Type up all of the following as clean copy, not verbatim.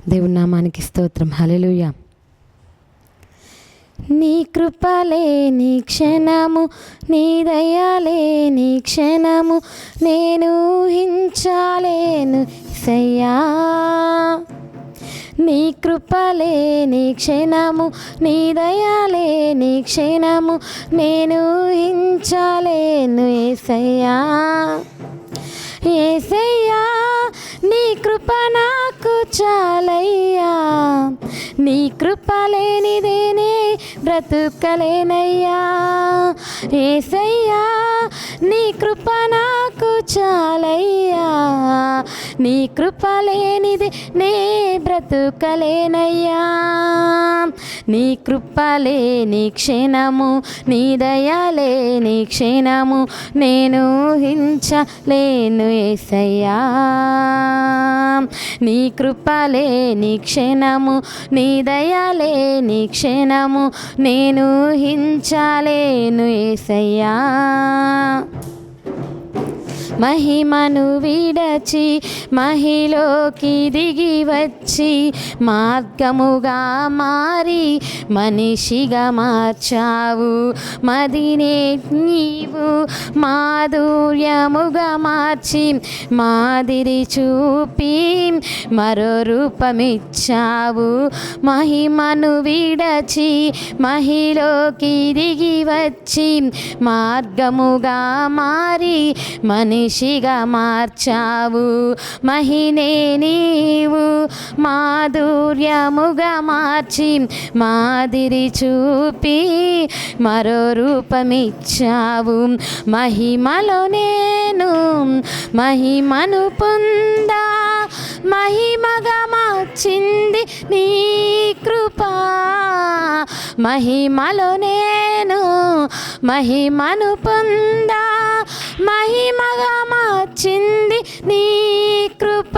దేవుని నామానికి స్తోత్రం. హల్లెలూయా. నీ కృపలేని క్షణము, నీ దయలేని క్షణము నేను ఊహించలేను యేసయ్యా. నీ కృపలేని క్షణము, నీ దయలేని క్షణము నేను ఊహించలేను యేసయ్యా. యేసయ్యా నీ కృప నాకు చాలయ్యా, నీ కృప లేనిదేనే బ్రతుకలేనయ్యా. యేసయ్యా నీ కృప నాకు చాలయ్యా, నీ కృప లేనిదే నే బ్రతుకలేనయ్యా. నీ కృప లేని క్షణము, నీ దయలేని క్షణము నేను ఊహించలేను యేసయ్యా. నీ కృప లేని క్షణము, నీ దయలేని క్షణము నేను ఊహించలేను యేసయ్యా. మహిమను విడచి మహిలోకి దిగి వచ్చి మార్గముగా మారి మనిషిగా మార్చావు. మదినే నీవు మాధుర్యముగా మార్చి మాదిరి చూపి మరో రూపమిచ్చావు. మహిమను విడచి మహిలోకి దిగి వచ్చి మార్గముగా మారి మనిషిగా మార్చావు. మహినే నీవు మాధుర్యముగా మార్చి మాదిరి చూపి మరో రూపమిచ్చావు. మహిమలో నేను మహిమను పొందా, మహిమగా మార్చింది నీ కృపా. మహిమలో నేను మహిమను పొందా, మహిమగా మార్చింది నీ కృప.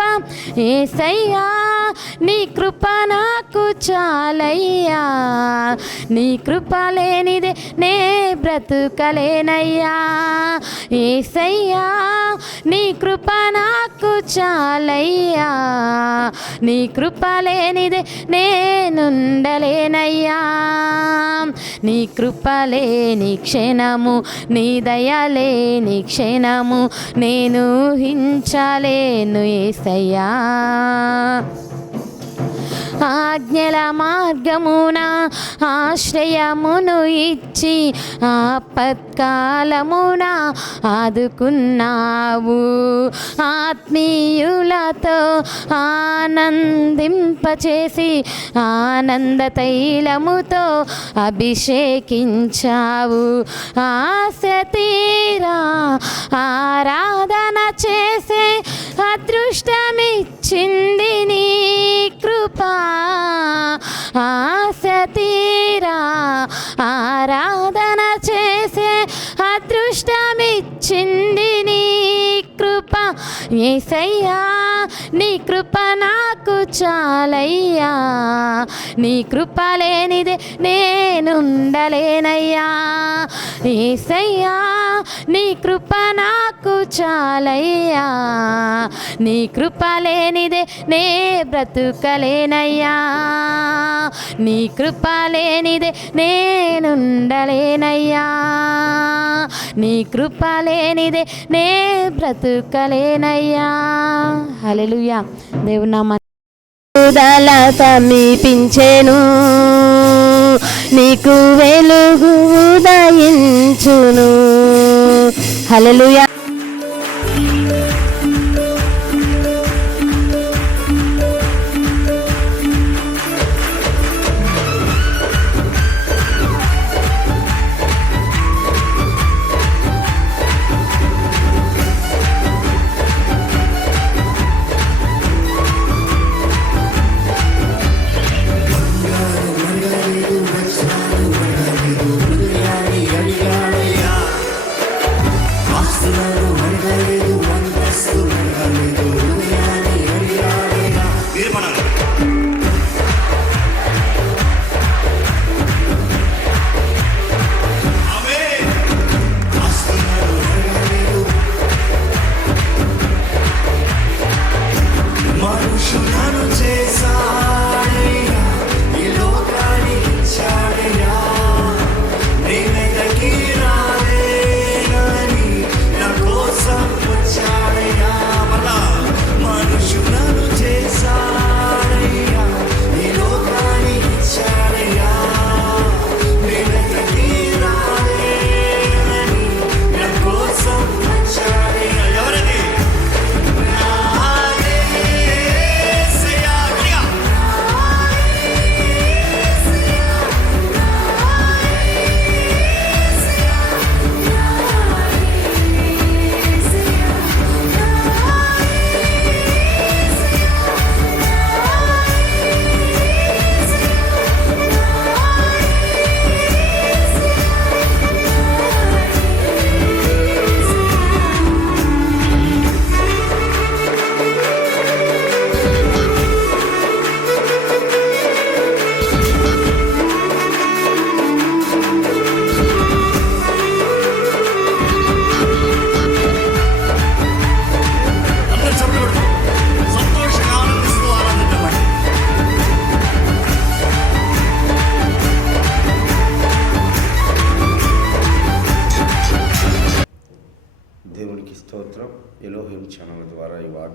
యేసయ్యా నీ కృప నాకు చాలయ్యా, నీ కృప లేనిదే నే బ్రతుకలేనయ్యా. యేసయ్యా నీ కృప నాకు చాలయ్యా, నీ కృప లేనిదే నేనుండలేనయ్యా. నీ కృప లేని క్షణము, నీ దయలేని క్షణము నేను ఊహించలేను యేసయ్యా. ఆజ్ఞల మార్గమున ఆశ్రయమును ఇచ్చి ఆపత్కాలమున ఆదుకున్నావు. ఆత్మీయులతో ఆనందింపచేసి ఆనంద తైలముతో అభిషేకించావు. ఆశ తీరా ఆరాధన చేసే అదృష్టమిచ్చింది నీ కృపా. ఆశ తీరా ఆరాధన చేసే అదృష్టమిచ్చింది నీ కృప. యేసయ్యా నీ కృప నాకు చాలయ్యా, నీ కృప లేనిదే నేనుండలేనయ్యా. యేసయ్యా నీ కృప నాకు చాలయ్యా, నీ కృప లేనిదే నే బ్రతుకలేనయ్యా. నీ కృప లేనిదే నేనుండలేనయ్యా, నీ కృప లేనిదే నే బ్రతుకలేనయ్యా. హల్లెలూయా. దేవుని నామ దల సమీపించెను, నీకు వెలుగు ఉదయించును. హల్లెలూయా. Awesome.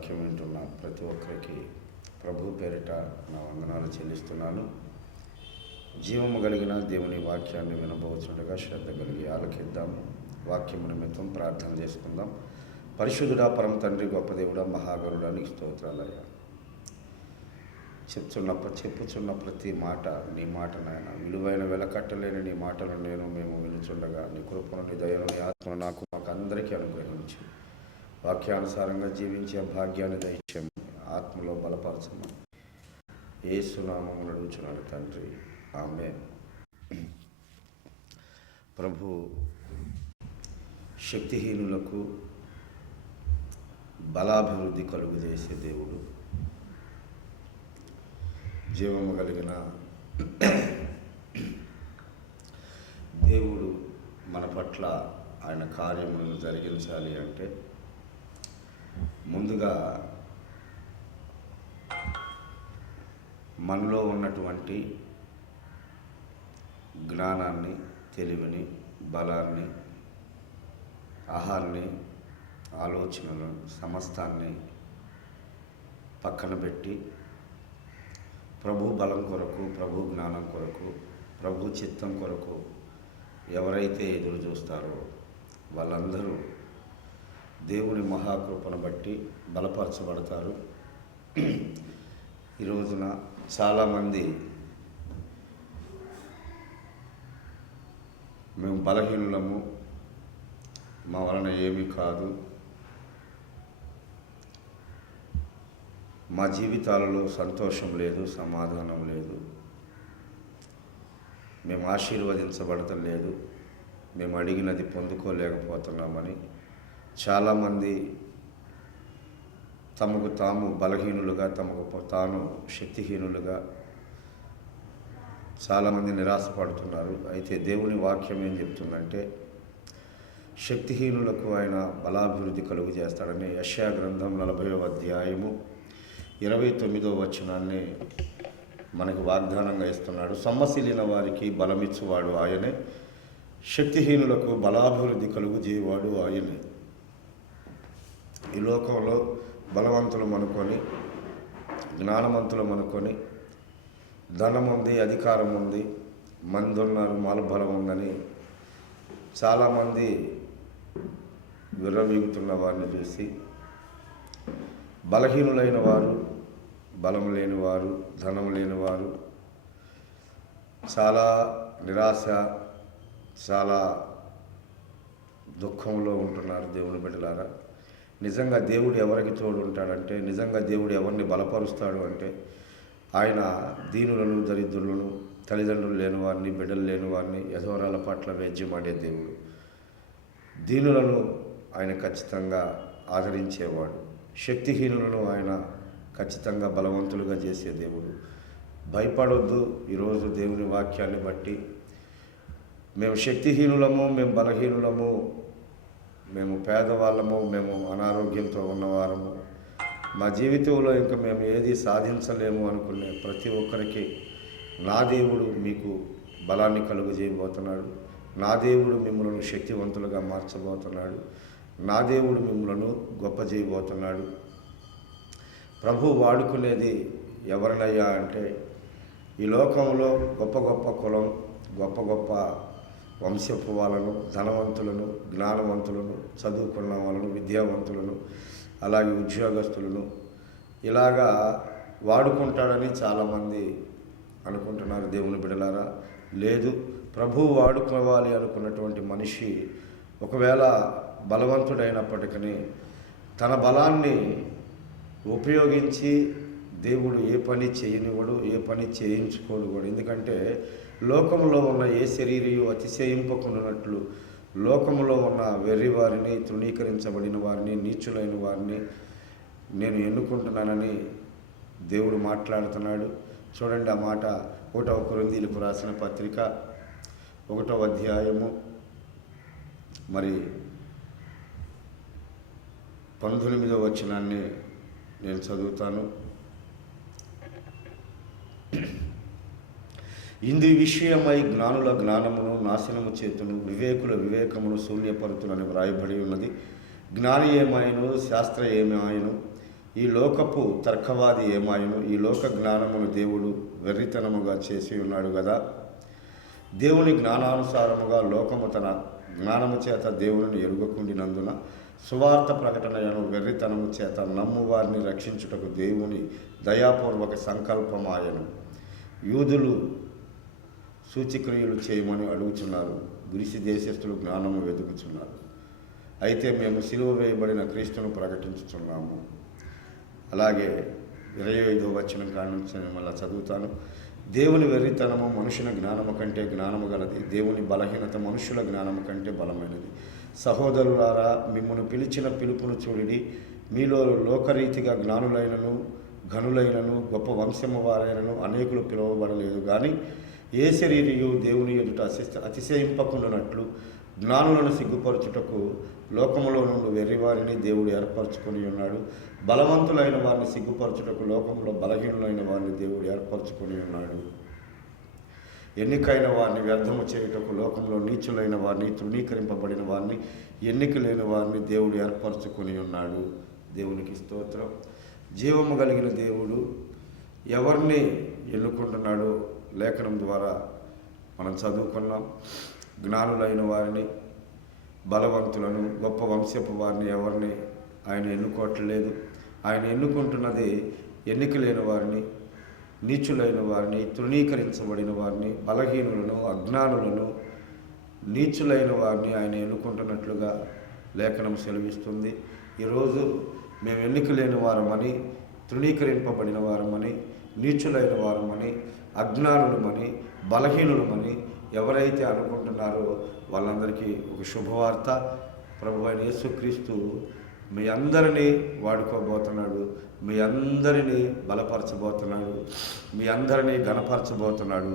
వాక్యం వింటున్న ప్రతి ఒక్కరికి ప్రభు పేరిట నా వందనాలు చెల్లిస్తున్నాను. జీవము కలిగిన దేవుని వాక్యాన్ని వినబోచుండగా శ్రద్ధ కలిగి ఆలకిద్దాము. వాక్యము నిమిత్తం ప్రార్థన చేసుకుందాం. పరిశుద్ధుడా, పరమ తండ్రి, గొప్ప దేవుడా, మహాగరుడా, నీకు స్తోత్రాలయ్యా. చెప్పుచున్న ప్రతి మాట నీ మాట నాయన, విలువైన వెలకట్టలేని నీ మాటలు మేము వినుచుండగా నీ కృపను, నీ దయను, నీ ఆత్మను మాకు అందరికీ అనుగ్రహించి వాక్యానుసారంగా జీవించే భాగ్యాన్ని దయచేయమని, ఆత్మలో బలపరచమని యేసు నామమున అడుగుచున్నాను తండ్రి, ఆమేన్. ప్రభు శక్తిహీనులకు బలాభివృద్ధి కలుగజేసే దేవుడు, జీవము కలిగిన దేవుడు మన పట్ల ఆయన కార్యములను జరిగించాలి అంటే ముందుగా మనలో ఉన్నటువంటి జ్ఞానాన్ని, తెలివిని, బలాన్ని, ఆహారాన్ని, ఆలోచనలను సమస్తాన్ని పక్కన పెట్టి ప్రభు బలం కొరకు, ప్రభు జ్ఞానం కొరకు, ప్రభు చిత్తం కొరకు ఎవరైతే ఎదురు చూస్తారో వాళ్ళందరూ దేవుని మహాకృపను బట్టి బలపరచబడతారు. ఈ రోజున చాలామంది మేము బలహీనులము, మా వలన ఏమీ కాదు, మా జీవితాలలో సంతోషం లేదు, సమాధానం లేదు, మేము ఆశీర్వదించబడటం లేదు, మేము అడిగినది పొందుకోలేకపోతున్నామని చాలామంది తమకు తాము బలహీనులుగా, తమకు తాను శక్తిహీనులుగా చాలామంది నిరాశపడుతున్నారు. అయితే దేవుని వాక్యం ఏం చెప్తుందంటే శక్తిహీనులకు ఆయన బలాభివృద్ధి కలుగు చేస్తాడని యెషయా గ్రంథం 40వ అధ్యాయము 29వ వచనాన్ని మనకు వాగ్దానంగా ఇస్తున్నాడు. సొమ్మసిల్లిన వారికి బలమిచ్చువాడు ఆయనే, శక్తిహీనులకు బలాభివృద్ధి కలుగు చేయవాడు ఆయనే. ఈ లోకంలో బలవంతులు అనుకొని, జ్ఞానవంతులు అనుకొని, ధనం ఉంది, అధికారం ఉంది, మంది ఉన్నారు, మాలబలం ఉందని చాలామంది విర్రవీగుతున్న వారిని చూసి బలహీనులైన వారు, బలం లేనివారు, ధనం లేనివారు చాలా నిరాశ, చాలా దుఃఖంలో ఉంటున్నారు. దేవుని బిడ్డలారా, నిజంగా దేవుడు ఎవరికి తోడు ఉంటాడంటే, నిజంగా దేవుడు ఎవరిని బలపరుస్తాడు అంటే ఆయన దీనులను, దరిద్రులను, తల్లిదండ్రులు లేని వారిని, బిడ్డలు లేని వారిని, యథోరాల పట్ల వేద్యమాడే దేవుడు. దీనులను ఆయన ఖచ్చితంగా ఆదరించేవాడు. శక్తిహీనులను ఆయన ఖచ్చితంగా బలవంతులుగా చేసే దేవుడు. భయపడొద్దు. ఈరోజు దేవుని వాక్యాన్ని బట్టి మేము శక్తిహీనులము, మేము బలహీనులము, మేము పేదవాళ్ళము, మేము అనారోగ్యంతో ఉన్నవారము, మా జీవితంలో ఇంకా మేము ఏది సాధించలేము అనుకునే ప్రతి ఒక్కరికి నా దేవుడు మీకు బలాన్ని కలుగజేయబోతున్నాడు. నా దేవుడు మిమ్మల్ని శక్తివంతులుగా మార్చబోతున్నాడు. నా దేవుడు మిమ్మల్ని గొప్ప చేయబోతున్నాడు. ప్రభు వాడుకునేది ఎవరినయ్యా అంటే ఈ లోకంలో గొప్ప గొప్ప కులం, గొప్ప గొప్ప వంశపు వాళ్ళను, ధనవంతులను, జ్ఞానవంతులను, చదువుకున్న వాళ్ళను, విద్యావంతులను, అలాగే ఉద్యోగస్తులను ఇలాగా వాడుకుంటాడని చాలామంది అనుకుంటున్నారు. దేవుని బిడలారా, లేదు. ప్రభువు వాడుకోవాలి అనుకున్నటువంటి మనిషి ఒకవేళ బలవంతుడైనప్పటికీ తన బలాన్ని ఉపయోగించి దేవుడు ఏ పని చేయనివాడు, ఏ పని చేయించుకోడు కూడా. ఎందుకంటే లోకంలో ఉన్న ఏ శరీరయు అతిశయింపకున్నట్లు లోకంలో ఉన్న వెర్రివారిని, తృణీకరించబడిన వారిని, నీచులైన వారిని నేను ఎన్నుకుంటున్నానని దేవుడు మాట్లాడుతున్నాడు. చూడండి ఆ మాట 1వ కొరింథీయులకు రాసిన పత్రిక 1వ అధ్యాయము 19వ వచనాన్ని నేను చదువుతాను. ఇందు విషయమై జ్ఞానుల జ్ఞానమును నాశనము చేతును, వివేకుల వివేకమును శూన్యపరుతునని వ్రాయబడి ఉన్నది. జ్ఞాని ఏమాయను, శాస్త్ర ఏమాయను, ఈ లోకపు తర్కవాది ఏమాయను, ఈ లోక జ్ఞానమును దేవుడు వెర్రితనముగా చేసి ఉన్నాడు కదా. దేవుని జ్ఞానానుసారముగా లోకము తన జ్ఞానము చేత దేవుని ఎరుగకుండినందున సువార్త ప్రకటనను వెర్రితనము చేత నమ్ము వారిని రక్షించుటకు దేవుని దయాపూర్వక సంకల్పమాయను. యూదులు సూచిక్రియలు చేయమని అడుగుచున్నారు, గ్రీసు దేశస్థులు జ్ఞానము వెతుకుచున్నారు. అయితే మేము సిలువ వేయబడిన క్రీస్తును ప్రకటించుచున్నాము. అలాగే 25వ వచనం కాడ నుంచి మళ్ళీ చదువుతాను. దేవుని వెర్రితనము మనుషుల జ్ఞానము కంటే జ్ఞానము గలది, దేవుని బలహీనత మనుషుల జ్ఞానము కంటే బలమైనది. సహోదరులారా, మిమ్మల్ని పిలిచిన పిలుపును చూడిడి. మీలో లోకరీతిగా జ్ఞానులైనను ఘనులైనను గొప్ప వంశము వారైనను అనేకులు పిలువబడలేదు, కానీ ఏ శరీరియు దేవుని ఎదుట అతిశయింపకుండానట్లు జ్ఞానులను సిగ్గుపరచుటకు లోకములో నుండి వెర్రివారిని దేవుడు ఏర్పరచుకొని ఉన్నాడు. బలవంతులైన వారిని సిగ్గుపరచుటకు లోకంలో బలహీనులైన వారిని దేవుడు ఏర్పరచుకొని ఉన్నాడు. ఎన్నికైన వారిని వ్యర్థము చేయుటకు లోకంలో నీచులైన వారిని, తృణీకరింపబడిన వారిని, ఎన్నిక లేని వారిని దేవుడు ఏర్పరచుకొని ఉన్నాడు. దేవునికి స్తోత్రం. జీవము కలిగిన దేవుడు ఎవరిని ఎన్నుకుంటున్నాడో లేఖనం ద్వారా మనం చదువుకున్నాం. జ్ఞానులైన వారిని, బలవంతులను, గొప్ప వంశపు వారిని ఎవరిని ఆయన ఎన్నుకోవట్లేదు. ఆయన ఎన్నుకుంటున్నది ఎన్నిక లేని వారిని, నీచులైన వారిని, తృణీకరించబడిన వారిని, బలహీనులను, అజ్ఞానులను, నీచులైన వారిని ఆయన ఎన్నుకుంటున్నట్లుగా లేఖనం సెలవిస్తుంది. ఈరోజు మేము ఎన్నిక లేని వారమని, తృణీకరింపబడిన వారమని, నీచులైన వారమని, అజ్ఞానులమని, బలహీనులమని ఎవరైతే అనుకుంటున్నారో వాళ్ళందరికీ ఒక శుభవార్త. ప్రభు అయిన యేసుక్రీస్తు మీ అందరినీ వాడుకోబోతున్నాడు, మీ అందరినీ బలపరచబోతున్నాడు, మీ అందరినీ ఘనపరచబోతున్నాడు,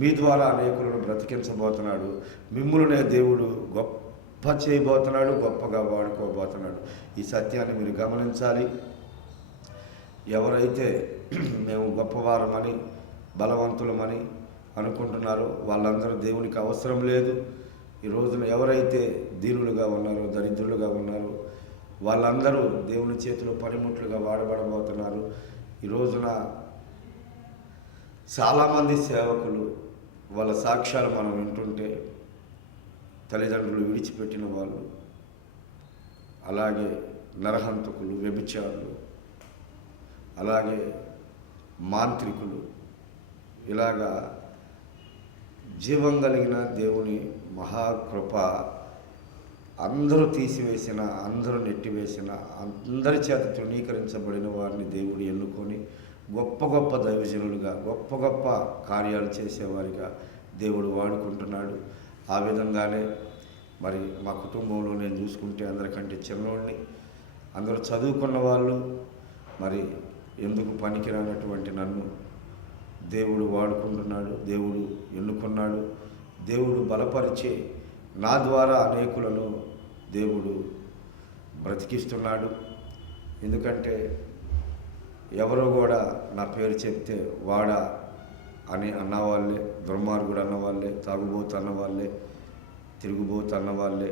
మీ ద్వారా అనేకులను బ్రతికించబోతున్నాడు. మిమ్ములనే దేవుడు గొప్ప చేయబోతున్నాడు, గొప్పగా వాడుకోబోతున్నాడు. ఈ సత్యాన్ని మీరు గమనించాలి. ఎవరైతే మేము గొప్పవారమని, బలవంతులమని అనుకుంటున్నారో వాళ్ళందరూ దేవునికి అవసరం లేదు. ఈ రోజున ఎవరైతే దీనులుగా ఉన్నారో, దరిద్రులుగా ఉన్నారో వాళ్ళందరూ దేవుని చేతిలో పనిముట్లుగా వాడబడబోతున్నారు. ఈ రోజున చాలామంది సేవకులు వాళ్ళ సాక్ష్యాలు మనం వింటుంటే, తల్లిదండ్రులు విడిచిపెట్టిన వాళ్ళు, అలాగే నరహంతకులు, వ్యభిచారులు, అలాగే మాంత్రికులు, ఇలాగా జీవం కలిగిన దేవుని మహాకృప అందరూ తీసివేసిన, అందరూ నెట్టివేసిన, అందరి చేత తృణీకరించబడిన వారిని దేవుడు ఎన్నుకొని గొప్ప గొప్ప దైవజనులుగా, గొప్ప గొప్ప కార్యాలు చేసేవారిగా దేవుడు వాడుకుంటున్నాడు. ఆ విధంగానే మరి మా కుటుంబంలో నేను చూసుకుంటే అందరికంటే చిన్నోడిని, అందరూ చదువుకున్న వాళ్ళు, మరి ఎందుకు పనికిరానటువంటి నన్ను దేవుడు వాడుకుంటున్నాడు, దేవుడు ఎన్నుకున్నాడు, దేవుడు బలపరిచి నా ద్వారా అనేకులను దేవుడు బ్రతికిస్తున్నాడు. ఎందుకంటే ఎవరో కూడా నా పేరు చెప్తే వాడా అని అన్నవాళ్ళే, దుర్మార్గుడు అన్నవాళ్ళే, తాగుబోతు అన్నవాళ్ళే, తిరుగుబోతు అన్నవాళ్ళే,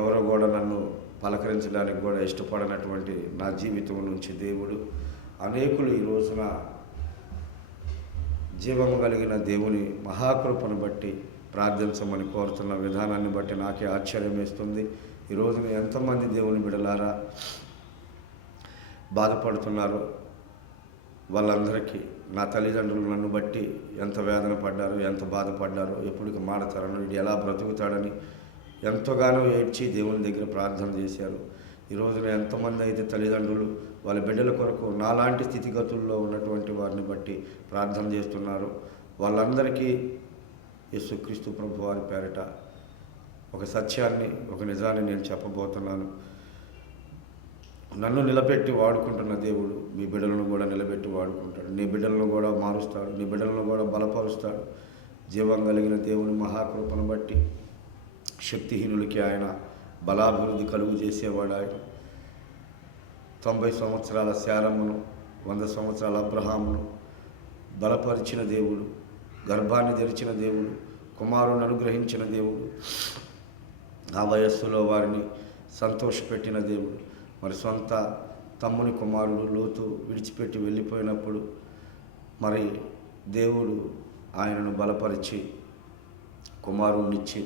ఎవరో కూడా నన్ను పలకరించడానికి కూడా ఇష్టపడనటువంటి నా జీవితం నుంచి దేవుడు అనేకులు ఈ రోజున జీవము కలిగిన దేవుని మహాకృపను బట్టి ప్రార్థించమని కోరుతున్న విధానాన్ని బట్టి నాకే ఆశ్చర్యం వేస్తుంది. ఈ రోజున ఎంతమంది దేవుని బిడలారా బాధపడుతున్నారో వాళ్ళందరికీ నా తల్లిదండ్రులు నన్ను బట్టి ఎంత వేదన పడ్డారో, ఎంత బాధపడ్డారో, ఎప్పటికి మాడతారనో, వీడు ఎలా బ్రతుకుతాడని ఎంతగానో ఏడ్చి దేవుని దగ్గర ప్రార్థన చేశారు. ఈ రోజున ఎంతమంది అయితే తల్లిదండ్రులు వాళ్ళ బిడ్డల కొరకు నాలాంటి స్థితిగతుల్లో ఉన్నటువంటి వారిని బట్టి ప్రార్థన చేస్తున్నారు. వాళ్ళందరికీ యేసుక్రీస్తు ప్రభు వారి పేరిట ఒక సత్యాన్ని, ఒక నిజాన్ని నేను చెప్పబోతున్నాను. నన్ను నిలబెట్టి వాడుకుంటున్న దేవుడు మీ బిడ్డలను కూడా నిలబెట్టి వాడుకుంటాడు. నీ బిడ్డలను కూడా మారుస్తాడు, నీ బిడ్డలను కూడా బలపరుస్తాడు. జీవం కలిగిన దేవుని మహాకృపను బట్టి శక్తిహీనులకి ఆయన బలాభివృద్ధి కలుగు చేసేవాడు. ఆయన 90 సంవత్సరాల శారమ్మను, 100 సంవత్సరాల అబ్రహామును బలపరిచిన దేవుడు, గర్భాన్ని తెరిచిన దేవుడు, కుమారుని అనుగ్రహించిన దేవుడు, ఆ వయస్సులో వారిని సంతోషపెట్టిన దేవుడు, మరి సొంత తమ్ముని కుమారుడు లోతు విడిచిపెట్టి వెళ్ళిపోయినప్పుడు మరి దేవుడు ఆయనను బలపరిచి కుమారుణ్ణిచ్చి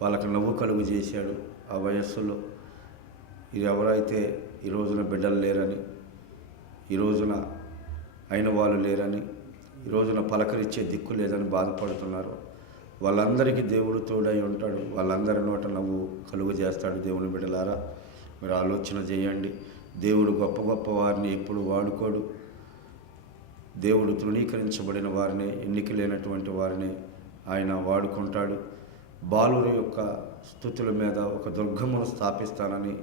వాళ్ళకి నవ్వు కలుగు చేశాడు. ఆ వయస్సులో ఇది ఎవరైతే ఈ రోజున బిడ్డలు లేరని, ఈ రోజున అయిన వాళ్ళు లేరని, ఈ రోజున పలకరించే దిక్కు లేదని బాధపడుతున్నారు, వాళ్ళందరికీ దేవుడు తోడై ఉంటాడు. వాళ్ళందరి నోట నవ్వు కలుగు చేస్తాడు. దేవుని బిడ్డలారా, మీరు ఆలోచన చేయండి. దేవుడు గొప్ప గొప్ప వారిని ఎప్పుడు వాడుకోడు. దేవుడు తృణీకరించబడిన వారిని, ఎన్నిక లేనటువంటి వారిని ఆయన వాడుకుంటాడు. బాలురు యొక్క స్తుతుల మీద ఒక దుర్గమును స్థాపిస్తానని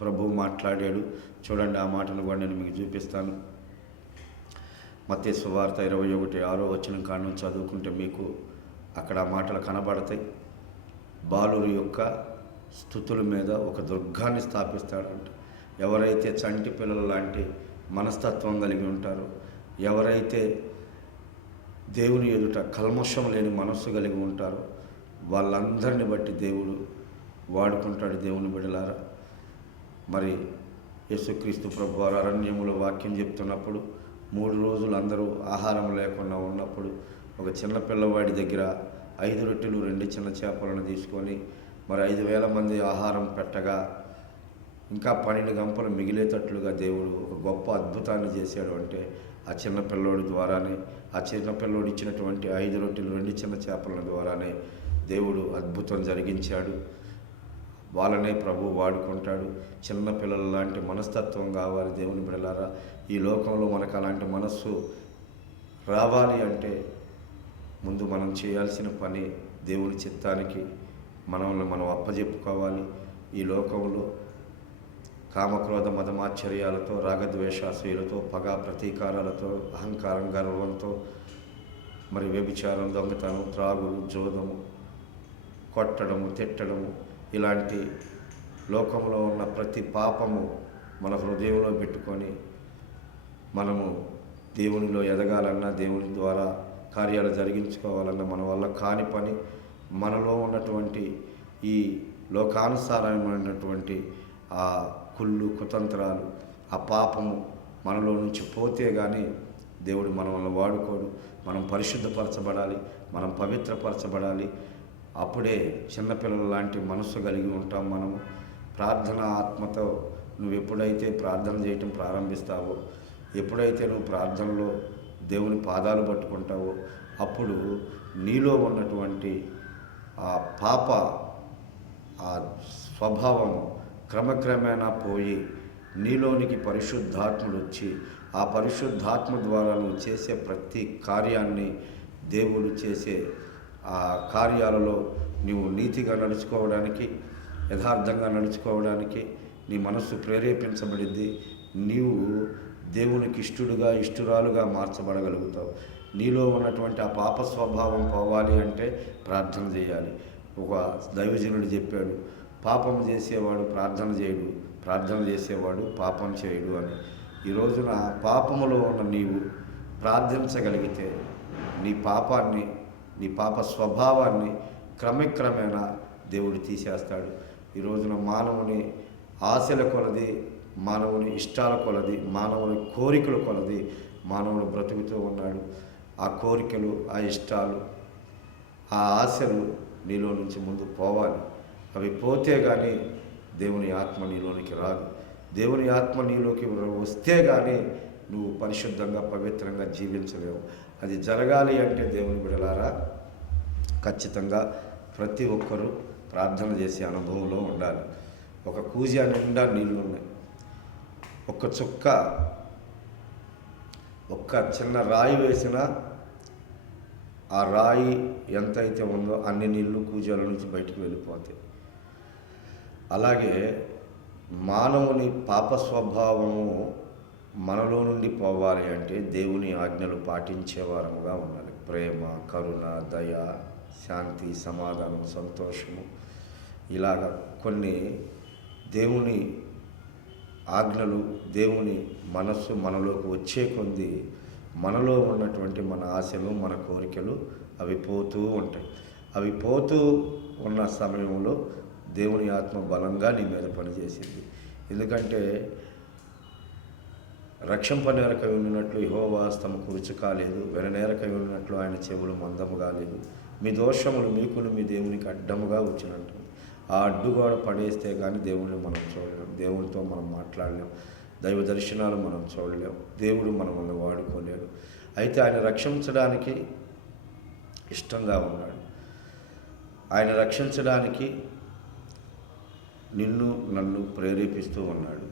ప్రభువు మాట్లాడాడు. చూడండి, ఆ మాటను కూడా నేను మీకు చూపిస్తాను. మత్తయి సువార్త 21:6 కాడ నుంచి చదువుకుంటే మీకు అక్కడ ఆ మాటలు కనబడతాయి. బాలురు యొక్క స్తుతుల మీద ఒక దుర్గాన్ని స్థాపిస్తాడంట. ఎవరైతే చంటి పిల్లల లాంటి మనస్తత్వం కలిగి ఉంటారో, ఎవరైతే దేవుని ఎదుట కల్మషం లేని మనస్సు కలిగి ఉంటారో వాళ్ళందరిని బట్టి దేవుడు వాడుకుంటాడు. దేవుని బిడ్డలారా, మరి యేసుక్రీస్తు ప్రభువారు అరణ్యములో వాక్యం చెప్తున్నప్పుడు 3 రోజులు అందరూ ఆహారం లేకుండా ఉన్నప్పుడు ఒక చిన్న పిల్లవాడి దగ్గర 5 రొట్టెలు 2 చిన్న చేపలను తీసుకొని మరి 5,000 మంది ఆహారం పెట్టగా ఇంకా 12 గంపలు మిగిలేటట్లుగా దేవుడు ఒక గొప్ప అద్భుతాన్ని చేశాడు. అంటే ఆ చిన్న పిల్లోడి ద్వారానే, ఆ చిన్న పిల్లోడు ఇచ్చినటువంటి 5 రొట్టెలు 2 చిన్న చేపల ద్వారానే దేవుడు అద్భుతం జరిగించాడు. వాళ్ళనే ప్రభు వాడుకుంటాడు. చిన్న పిల్లల లాంటి మనస్తత్వం కావాలి. దేవుని బిడ్డలారా, ఈ లోకంలో మనకు అలాంటి మనస్సు రావాలి అంటే ముందు మనం చేయాల్సిన పని దేవుని చిత్తానికి మనల్ని మనం అప్పజెప్పుకోవాలి. ఈ లోకంలో కామక్రోధ మదమాశ్చర్యాలతో, రాగద్వేషాసూయలతో, పగ ప్రతీకారాలతో, అహంకారం గర్వంతో, మరి వ్యభిచారం, దొంగతనం, త్రాగుడు, జోదము, కొట్టడము, తిట్టడము, ఇలాంటి లోకంలో ఉన్న ప్రతి పాపము మన హృదయంలో పెట్టుకొని మనము దేవునిలో ఎదగాలన్నా, దేవుని ద్వారా కార్యాలు జరిగించుకోవాలన్నా మన వల్ల కాని పని. మనలో ఉన్నటువంటి ఈ లోకానుసారమైనటువంటి ఆ కుళ్ళు కుతంత్రాలు, ఆ పాపము మనలో నుంచి పోతే కానీ దేవుడు మనల్ని వాడుకోడు. మనం పరిశుద్ధపరచబడాలి, మనం పవిత్రపరచబడాలి. అప్పుడే చిన్నపిల్లల లాంటి మనస్సు కలిగి ఉంటాం. మనము ప్రార్థన ఆత్మతో నువ్వు ఎప్పుడైతే ప్రార్థన చేయటం ప్రారంభిస్తావో, ఎప్పుడైతే నువ్వు ప్రార్థనలో దేవుని పాదాలు పట్టుకుంటావో, అప్పుడు నీలో ఉన్నటువంటి ఆ పాప ఆ స్వభావం క్రమక్రమేణా పోయి నీలోనికి పరిశుద్ధాత్ముడు వచ్చి ఆ పరిశుద్ధాత్మ ద్వారా నువ్వు చేసే ప్రతి కార్యాన్ని, దేవుడు చేసే ఆ కార్యాలలో నీవు నీతిగా నడుచుకోవడానికి, యథార్థంగా నడుచుకోవడానికి నీ మనస్సు ప్రేరేపించబడింది. నీవు దేవునికి ఇష్టడుగా, ఇష్టరాలుగా మార్చబడగలుగుతావు. నీలో ఉన్నటువంటి ఆ పాప స్వభావం పోవాలి అంటే ప్రార్థన చేయాలి. ఒక దైవజనుడు చెప్పాడు, పాపం చేసేవాడు ప్రార్థన చేయడు, ప్రార్థన చేసేవాడు పాపం చేయడు అని. ఈ రోజున పాపములో ఉన్న నీవు ప్రార్థించగలిగితే నీ పాపాన్ని, నీ పాప స్వభావాన్ని క్రమక్రమేణా దేవుడు తీసేస్తాడు. ఈ రోజున మానవుని ఆశల కొలది, మానవుని ఇష్టాల కొలది, మానవుని కోరికల కొలది మానవుడు బ్రతుకుతూ ఉన్నాడు. ఆ కోరికలు, ఆ ఇష్టాలు, ఆ ఆశలు నీలో నుంచి ముందు పోవాలి. అవి పోతే కానీ దేవుని ఆత్మ నీలోనికి రాదు. దేవుని ఆత్మ నీలోకి వస్తే కానీ నువ్వు పరిశుద్ధంగా, పవిత్రంగా జీవించలేవు. అది జరగాలి అంటే దేవుని బిడ్డలారా, ఖచ్చితంగా ప్రతి ఒక్కరూ ప్రార్థన చేసే అనుభవంలో ఉండాలి. ఒక కూజా నిండా నీళ్ళు ఉన్నాయి, ఒక్క చిన్న రాయి వేసినా ఆ రాయి ఎంతైతే ఉందో అన్ని నీళ్లు కూజాల నుంచి బయటకు వెళ్ళిపోతాయి. అలాగే మానవుని పాప స్వభావము మనలో నుండి పోవాలి అంటే దేవుని ఆజ్ఞలు పాటించేవారముగా ఉండాలి. ప్రేమ, కరుణ, దయ, శాంతి, సమాధానం, సంతోషము, ఇలాగ కొన్ని దేవుని ఆజ్ఞలు, దేవుని మనస్సు మనలోకి వచ్చే కొద్ది మనలో ఉన్నటువంటి మన ఆశలు, మన కోరికలు అవి పోతూ ఉంటాయి. అవి పోతూ ఉన్న సమయంలో దేవుని ఆత్మ బలంగా నీ మీద పనిచేసింది. ఎందుకంటే రక్షింపనేరకై ఉండినట్లు యెహోవా హస్తము కురుచు కాలేదు, వెననేరకై ఉండినట్లు ఆయన చెవులు మందము కాలేదు. మీ దోషములు మీకును మీ దేవునికి అడ్డముగా వచ్చినట్టు. ఆ అడ్డుగోడ పడేస్తే కానీ దేవుణ్ణి మనం చూడలేం, దేవునితో మనం మాట్లాడలేం, దైవ దర్శనాలు మనం చూడలేం, దేవుడు మనల్ని వాడుకోలేడు. అయితే ఆయన రక్షించడానికి ఇష్టంగా ఉన్నాడు. ఆయన రక్షించడానికి నిన్ను నన్ను ప్రేరేపిస్తూ ఉన్నాడు.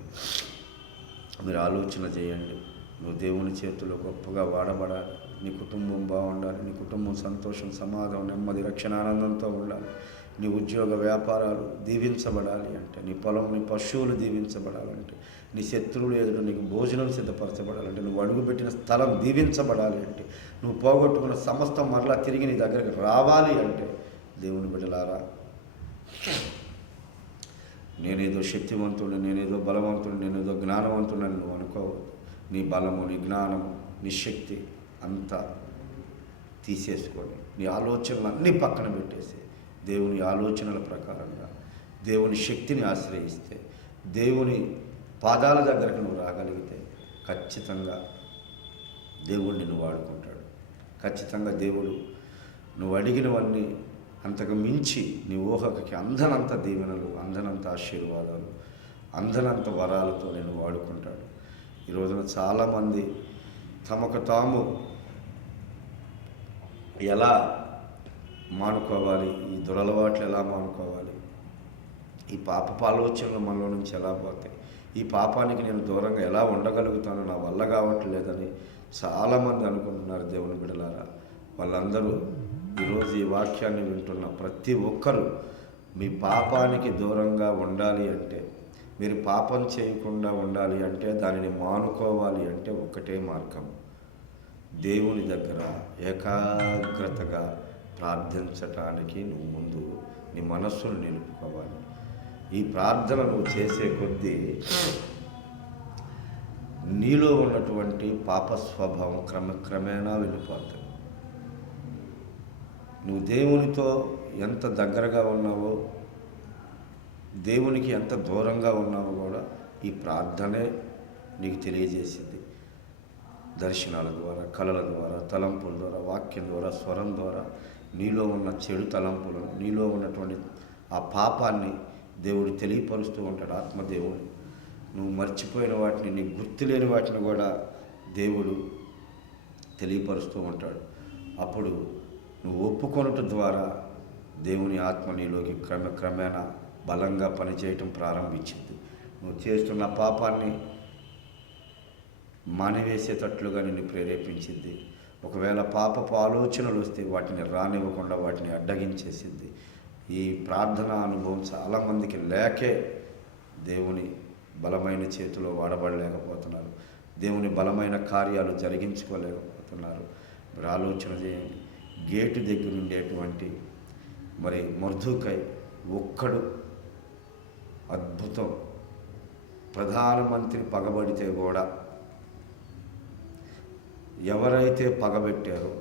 మీరు ఆలోచన చేయండి. నువ్వు దేవుని చేతుల్లో గొప్పగా వాడబడాలి, నీ కుటుంబం బాగుండాలి, నీ కుటుంబం సంతోషం, సమాధానం, నెమ్మది, రక్షణ, ఆనందంతో ఉండాలి, నీ ఉద్యోగ వ్యాపారాలు దీవించబడాలి అంటే, నీ పొలం, నీ పశువులు దీవించబడాలంటే, నీ శత్రువులు ఎదురు నీకు భోజనం సిద్ధపరచబడాలంటే, నువ్వు అడుగుపెట్టిన స్థలం దీవించబడాలి అంటే, నువ్వు పోగొట్టుకున్న సమస్తం మరలా తిరిగి నీ దగ్గరికి రావాలి అంటే, దేవుని బిడ్డలారా, నేనేదో శక్తివంతుడు, నేనేదో బలవంతుడు, నేనేదో జ్ఞానవంతుడని నువ్వు అనుకోవద్దు. నీ బలము, నీ జ్ఞానము, నీ శక్తి అంతా తీసేసుకొని నీ ఆలోచనలు అన్నీ పక్కన పెట్టేసి దేవుని ఆలోచనల ప్రకారంగా దేవుని శక్తిని ఆశ్రయిస్తే, దేవుని పాదాల దగ్గరకు నువ్వు రాగలిగితే ఖచ్చితంగా దేవుడు నిన్ను వాడుకుంటాడు. ఖచ్చితంగా దేవుడు నువ్వు అడిగినవన్నీ అంతకు మించి నీ ఊహకి అందనంత దీవెనలు, అందనంత ఆశీర్వాదాలు, అందనంత వరాలతో నేను వాడుకుంటాడు. ఈ రోజున చాలామంది తమకు తాము ఎలా మానుకోవాలి, ఈ దురలవాట్లు ఎలా మానుకోవాలి, ఈ పాపపు ఆలోచనలు మనలో నుంచి ఎలా పోతాయి, ఈ పాపానికి నేను దూరంగా ఎలా ఉండగలుగుతాను, నా వల్ల కావట్లేదని చాలామంది అనుకుంటున్నారు. దేవుని బిడ్డలారా, వాళ్ళందరూ ఈరోజు ఈ వాక్యాన్ని వింటున్న ప్రతి ఒక్కరూ మీ పాపానికి దూరంగా ఉండాలి అంటే, మీరు పాపం చేయకుండా ఉండాలి అంటే, దానిని మానుకోవాలి అంటే ఒక్కటే మార్గం, దేవుని దగ్గర ఏకాగ్రతగా ప్రార్థించటానికి నువ్వు ముందు నీ మనస్సును నిలుపుకోవాలి. ఈ ప్రార్థన నువ్వు చేసే కొద్దీ నీలో ఉన్నటువంటి పాప స్వభావం క్రమక్రమేణా వెళ్ళిపోతుంది. నువ్వు దేవునితో ఎంత దగ్గరగా ఉన్నావో, దేవునికి ఎంత దూరంగా ఉన్నావో కూడా ఈ ప్రార్థనే నీకు తెలియజేసింది. దర్శనాల ద్వారా, కళల ద్వారా, తలంపుల ద్వారా, వాక్యం ద్వారా, స్వరం ద్వారా నీలో ఉన్న చెడు తలంపులను, నీలో ఉన్నటువంటి ఆ పాపాన్ని దేవుడు తెలియపరుస్తూ ఉంటాడు. ఆత్మదేవుడు నువ్వు మర్చిపోయిన వాటిని, నీకు గుర్తు లేని వాటిని కూడా దేవుడు తెలియపరుస్తూ ఉంటాడు. అప్పుడు నువ్వు ఒప్పుకొనుట ద్వారా దేవుని ఆత్మ నీలోకి క్రమేణా బలంగా పనిచేయటం ప్రారంభించింది. నువ్వు చేస్తున్న పాపాన్ని మానివేసేటట్లుగా నిన్ను ప్రేరేపించింది. ఒకవేళ పాపపు ఆలోచనలు వస్తే వాటిని రానివ్వకుండా వాటిని అడ్డగించేసింది. ఈ ప్రార్థన అనుభవం చాలామందికి లేకే దేవుని బలమైన చేతిలో వాడబడలేకపోతున్నారు, దేవుని బలమైన కార్యాలు జరిగించుకోలేకపోతున్నారు. మీరు ఆలోచన చేయండి. గేటు దగ్గర ఉండేటువంటి మరి మొర్దెకై ఒక్కడు అద్భుతం, ప్రధానమంత్రి పగబడితే కూడా ఎవరైతే పగబెట్టారో,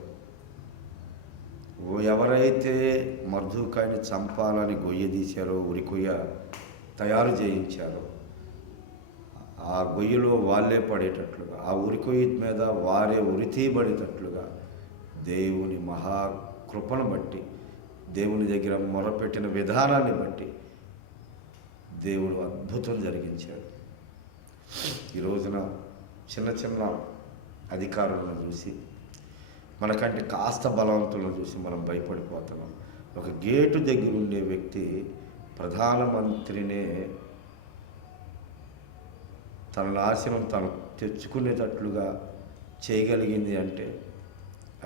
ఎవరైతే మొర్దెకైని చంపాలని గొయ్య తీశారో, ఉరికొయ్య తయారు చేయించారో, ఆ గొయ్యలో వాళ్ళే పడేటట్లుగా, ఆ ఉరికొయ్య మీద వారే ఉరితీయబడేటట్లుగా దేవుని మహాకృపను బట్టి, దేవుని దగ్గర మొరపెట్టిన విధానాన్ని బట్టి దేవుడు అద్భుతం జరిగించాడు. ఈ రోజున చిన్న చిన్న అధికారులను చూసి, మనకంటే కాస్త బలవంతులను చూసి మనం భయపడిపోతున్నాం. ఒక గేటు దగ్గర ఉండే వ్యక్తి ప్రధానమంత్రినే తన నాశనం తను తెచ్చుకునేటట్లుగా చేయగలిగింది అంటే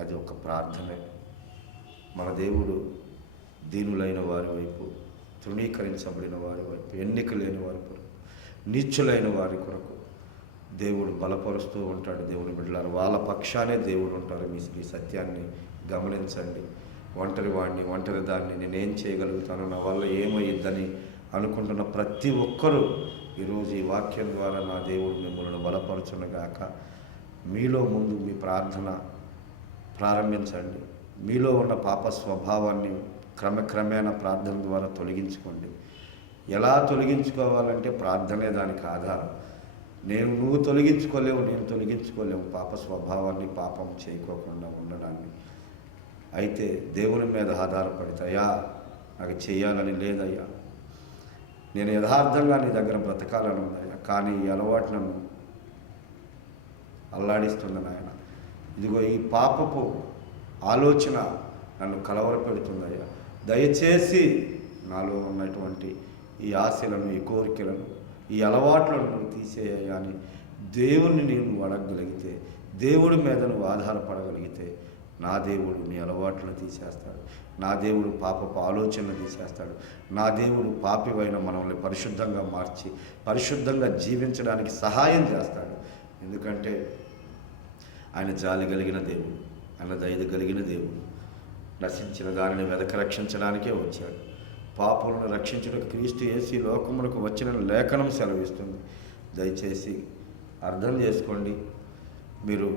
అది ఒక ప్రార్థనే. మన దేవుడు దీనులైన వారి వైపు, తృణీకరించబడిన వారి వైపు, ఎన్నిక లేని వారి కొరకు, నీచులైన వారి కొరకు దేవుడు బలపరుస్తూ ఉంటాడు. దేవుని బిడ్డలారు, వాళ్ళ పక్షానే దేవుడు ఉంటారు. మీ సత్యాన్ని గమనించండి. ఒంటరి వాడిని, ఒంటరి దాన్ని నేనేం చేయగలుగుతాను, నా వల్ల ఏమయ్యిద్దని అనుకుంటున్న ప్రతి ఒక్కరూ ఈరోజు ఈ వాక్యం ద్వారా నా దేవుడు మిమ్మల్ని బలపరచునుగాక. మీలో ముందు మీ ప్రార్థన ప్రారంభించండి. మీలో ఉన్న పాప స్వభావాన్ని క్రమక్రమేణా ప్రార్థన ద్వారా తొలగించుకోండి. ఎలా తొలగించుకోవాలంటే ప్రార్థనే దానికి ఆధారం. నువ్వు తొలగించుకోలేవు, నేను తొలగించుకోలేము పాప స్వభావాన్ని, పాపం చేయకోకుండా ఉండడాన్ని. అయితే దేవుని మీద ఆధారపడితేయా నాకు చేయాలని లేదయ్యా, నేను యథార్థంగా నీ దగ్గర బ్రతకాలని ఉందయ్యా, కానీ ఈ అలవాటు నన్ను అల్లాడిస్తుంది నాయన. ఇదిగో ఈ పాపపు ఆలోచన నన్ను కలవరపెడుతుందయ్యా. దయచేసి నాలో ఉన్నటువంటి ఈ ఆశలను, ఈ కోరికలను, ఈ అలవాట్లను నువ్వు తీసేయ్యా అని దేవుణ్ణి నువ్వు అడగగలిగితే, దేవుడి మీద నువ్వు ఆధారపడగలిగితే, నా దేవుడు నీ అలవాట్లను తీసేస్తాడు. నా దేవుడు పాపపు ఆలోచనలు తీసేస్తాడు. నా దేవుడు పాపివైన మనల్ని పరిశుద్ధంగా మార్చి పరిశుద్ధంగా జీవించడానికి సహాయం చేస్తాడు. ఎందుకంటే ఆయన జాలి కలిగిన దేవుడు, ఆయన దయ కలిగిన దేవుడు. నశించిన దానిని వెదక రక్షించడానికే వచ్చాడు. పాపులను రక్షించడానికి క్రీస్తు యేసు ఈ లోకములకు వచ్చిన లేఖనం సెలవిస్తుంది. దయచేసి అర్థం చేసుకోండి. మీరు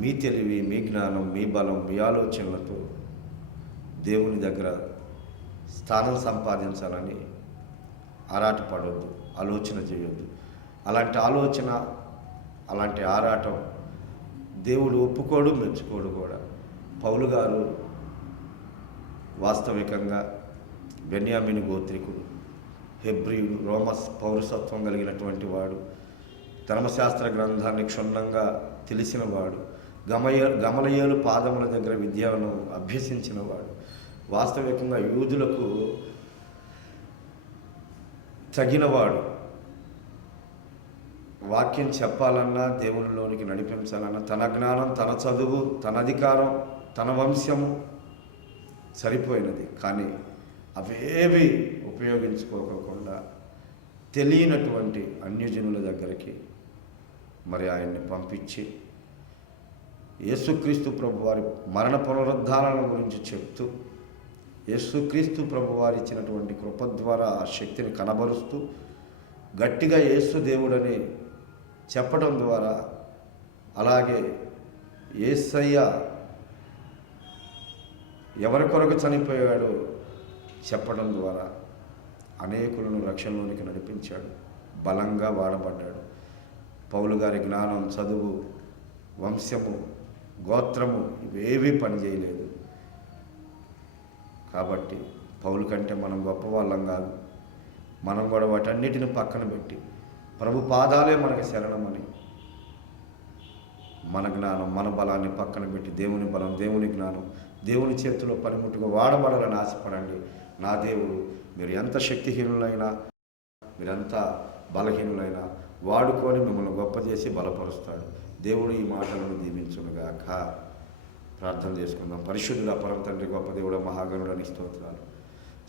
మీ తెలివి, మీ జ్ఞానం, మీ బలం, మీ ఆలోచనలతో దేవుని దగ్గర స్థానం సంపాదించాలని ఆరాటపడవద్దు, ఆలోచన చేయొద్దు. అలాంటి ఆలోచన, అలాంటి ఆరాటం దేవుడు ఒప్పుకోడు, మెచ్చుకోడు కూడా. పౌలు గారు వాస్తవికంగా బెన్యామీను గోత్రికుడు, హెబ్రీయుడు, రోమస్ పౌరసత్వం కలిగినటువంటి వాడు, ధర్మశాస్త్ర గ్రంథాన్ని క్షుణ్ణంగా తెలిసినవాడు, గమలయేలు పాదముల దగ్గర విద్యను అభ్యసించినవాడు, వాస్తవికంగా యూదులకు తగినవాడు. వాక్యం చెప్పాలన్నా, దేవునిలోనికి నడిపించాలన్నా తన జ్ఞానం, తన చదువు, తన అధికారం, తన వంశము సరిపోయినది. కానీ అవేవి ఉపయోగించుకోకుండా తెలియనటువంటి అన్యజనుల దగ్గరికి మరి ఆయన్ని పంపించి యేసుక్రీస్తు ప్రభువారి మరణ పునరుద్ధానాల గురించి చెప్తూ, యేసుక్రీస్తు ప్రభువారు ఇచ్చినటువంటి కృప ద్వారా ఆ శక్తిని కనబరుస్తూ, గట్టిగా యేసు దేవుడని చెప్పడం ద్వారా, అలాగే యేసయ్య ఎవరి కొరకు చనిపోయాడో చెప్పడం ద్వారా అనేకులను రక్షణలోనికి నడిపించాడు. బలంగా వాడబడ్డాడు. పౌలు గారి జ్ఞానం, చదువు, వంశము, గోత్రము ఇవేవీ పనిచేయలేదు. కాబట్టి పౌలు కంటే మనం గొప్పవాళ్ళం కాదు. మనం కూడా వాటన్నిటిని పక్కన పెట్టి ప్రభు పాదాలే మనకి శరణమని మన జ్ఞానం, మన బలాన్ని పక్కన పెట్టి దేవుని బలం, దేవుని జ్ఞానం, దేవుని చేతిలో పనిముట్టుగా వాడబడాలని ఆశపడండి. నా దేవుడు మీరు ఎంత శక్తిహీనులైనా, మీరెంత బలహీనులైనా వాడుకొని మిమ్మల్ని గొప్ప చేసి బలపరుస్తాడు. దేవుడు ఈ మాటలను దీవించునుగాక. ప్రార్థన చేసుకుందాం. పరిశుద్ధుడ పరమ తండ్రి, గొప్ప దేవుడ, మహాగణుడని స్తోత్రాలు.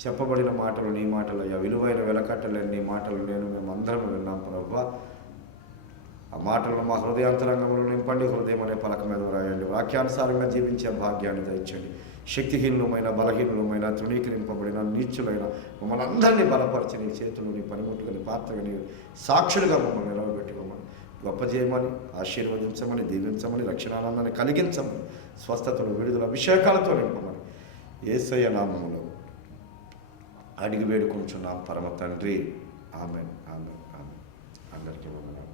చెప్పబడిన మాటలు నీ మాటలు అయ్యా, విలువైన వెలకట్టలేని నీ మాటలు మేమందరం విన్నాం ప్రభువా. ఆ మాటలను మా హృదయాంతరంగంలో నింపండి. హృదయం అనే పలక మీద రాయండి. వాక్యానుసారంగా జీవించే భాగ్యాన్ని దయచండి. శక్తిహీనులమైన, బలహీనులమైన, తృణీకరింపబడిన, నీచులైన మమ్మల్ని అందరినీ బలపరిచి నీ చేతులు, నీ పనిముట్టుగా, నీ పాత్రగా, నీ సాక్షులుగా మమ్మల్ని నిలవబెట్టుకోమని, గొప్ప చేయమని, ఆశీర్వదించమని, దీవించమని, రక్షణానందాన్ని కలిగించమని, స్వస్థతలు, విడుదల, అభిషేకాలతో నింపమని యేసయ్య నామములో అడిగి వేడుకుంటున్నాం పరమ తండ్రి. Amen, amen, amen. అందరికీ వందనాలు.